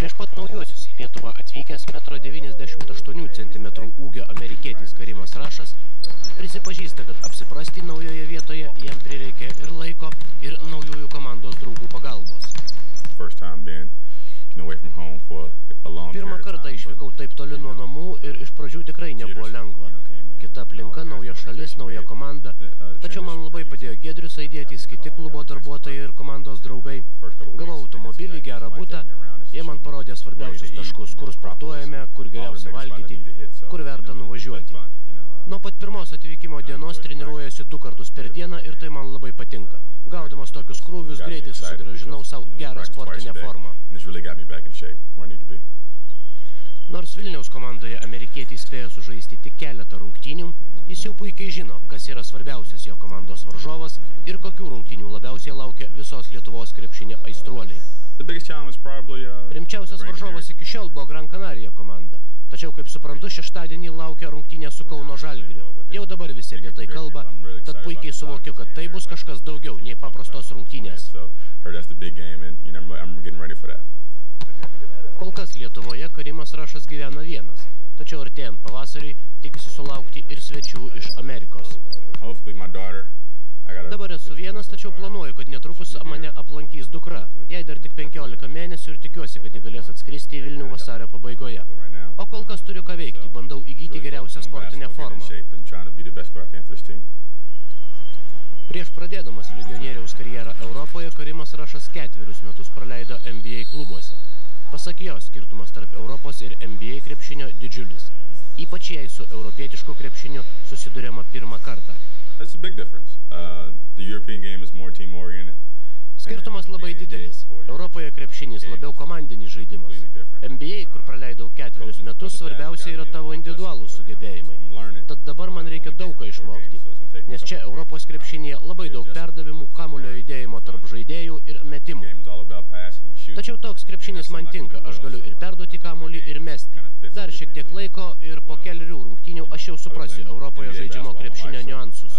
Prieš pat naujuosius į Lietuvą atvykęs 1,98 cm ūgio amerikietis Karimas Rašas prisipažįsta, kad apsiprasti naujoje vietoje jam prireikė ir laiko, ir naujųjų komandos draugų pagalbos. Pirmą kartą išvykau taip toli nuo namų ir iš pradžių tikrai nebuvo lengva. Kita aplinka, nauja šalis, nauja komanda. Tačiau man labai padėjo Giedrius Aidietis, kiti klubo darbuotojai ir komandos draugai. Gavau automobilį, gerą butą. Jie man parodė svarbiausius taškus, kur sportuojame, kur geriausia valgyti, kur verta nuvažiuoti. Nuo pat pirmos atvykimo dienos treniruojasi 2 kartus per dieną ir tai man labai patinka. Gaudamas tokius krūvius greitai susigrąžinau savo gerą sportinę formą. Nors Vilniaus komandoje amerikietis spėjo sužaisti tik keletą rungtynių, jis jau puikiai žino, kas yra svarbiausias jo komandos varžovas ir kokių rungtynių labiausiai laukia visos Lietuvos krepšinio aistruoliai. Rimčiausias varžovas iki šiol buvo Gran Canaria komanda, tačiau, kaip suprantu, šeštadienį laukia rungtynė su Kauno Žalgiriu. Jau dabar visi apie tai kalba, tad puikiai suvokiu, kad tai bus kažkas daugiau nei paprastos rungtynės. Kol kas Lietuvoje Karimas Rašas gyvena vienas, tačiau artėjant pavasariui tikisi sulaukti ir svečių iš Amerikos. Dabar esu vienas, tačiau planuoju, kad netrukus mane aplankys dukra. Jai dar tik 15 mėnesių ir tikiuosi, kad ji galės atskristi į Vilnių vasario pabaigoje. O kol kas turiu ką veikti, bandau įgyti geriausią sportinę formą. Prieš pradėdamas legionieriaus karjerą Europoje, Karimas Rašas 4 metus praleido NBA klubuose. Pasak jo, skirtumas tarp Europos ir NBA krepšinio didžiulis. Ypač jei su europietišku krepšiniu susiduriama pirmą kartą. Skirtumas labai didelis. Europoje krepšinis labiau komandinis žaidimas. NBA, kur praleidau 4 metus, svarbiausia yra tavo individualūs sugebėjimai. Tad dabar man reikia daug ką išmokti. Nes čia Europos krepšinėje labai daug perdavimų, kamuolio judėjimo tarp žaidėjų ir metimų. Tačiau toks krepšinis man tinka, aš galiu ir perduoti kamuolį ir mesti. Dar šiek tiek laiko ir po kelerių rungtynių aš jau suprasiu Europoje žaidžiamo krepšinio niuansus.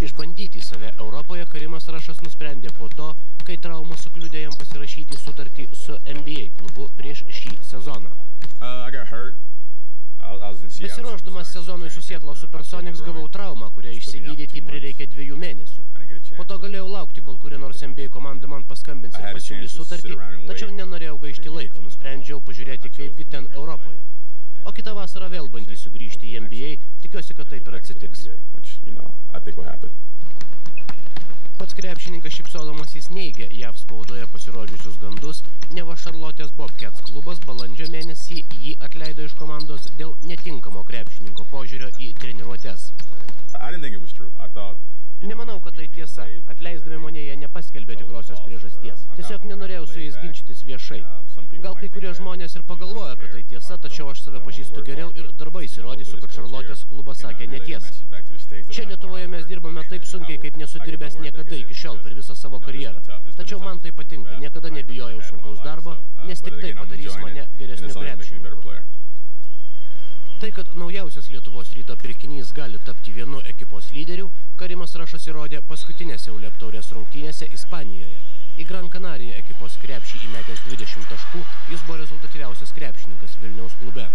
Išbandyti save Europoje Karimas Rašas nusprendė po to, kai trauma sukliudė jam pasirašyti sutartį su NBA klubu prieš šį sezoną. Besiruošdamas sezonui su Seattle Supersonics gavau traumą, kurią išsigydyti prireikė 2 mėnesių. Po to galėjau laukti, kol kuri nors NBA komanda man paskambins ir pasiūlys sutartį, tačiau nenorėjau gaišti laiko, nusprendžiau pažiūrėti, kaipgi ten Europoje. O kitą vasarą vėl bandysiu grįžti į NBA, tikiuosi, kad taip ir atsitiks. Pats krepšininkas šypsodamasis neigia JAV spaudoje pasirodžiusius gandus, neva Charlotte's Bobcats klubas balandžio mėnesį jį atleido iš komandos dėl netinkamo krepšininko požiūrio į treniruotes. Nemanau, kad tai tiesa. Atleisdami mane jie nepaskelbė tikrosios priežasties. Tiesiog nenorėjau su jais ginčytis viešai. Gal kai kurie žmonės ir pagalvoja, kad tai tiesa, tačiau aš save pažįstu geriau ir darbais įrodysiu, kad Charlotte's klubas sakė netiesą. Čia Lietuvoje mes dirbame taip sunkiai, kaip nesudirbęs niekada iki šiol per visą savo karjerą. Tačiau man tai patinka, niekada nebijojau sunkaus darbo, nes tik tai padarys mane geresniu krepšininku. Tai, kad naujausias Lietuvos Ryto pirkinys gali tapti vienu ekipos lyderių, Karimas Rašas įrodė paskutinėse ULEB taurės rungtynėse Ispanijoje. Į Gran Canaria ekipos krepšį įmetęs 20 taškų, jis buvo rezultatyviausias krepšininkas Vilniaus klube.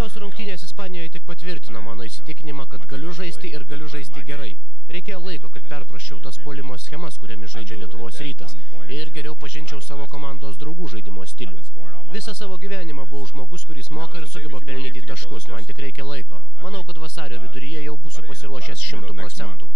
Tos rungtynės Ispanijoje tik patvirtino mano įsitikinimą, kad galiu žaisti ir galiu žaisti gerai. Reikėjo laiko, kad perprašiau tas puolimo schemas, kuriamis žaidžia Lietuvos Rytas, ir geriau pažinčiau savo komandos draugų žaidimo stilių. Visą savo gyvenimą buvau žmogus, kuris moka ir sugeba pelnyti taškus, man tik reikia laiko. Manau, kad vasario viduryje jau būsiu pasiruošęs 100%.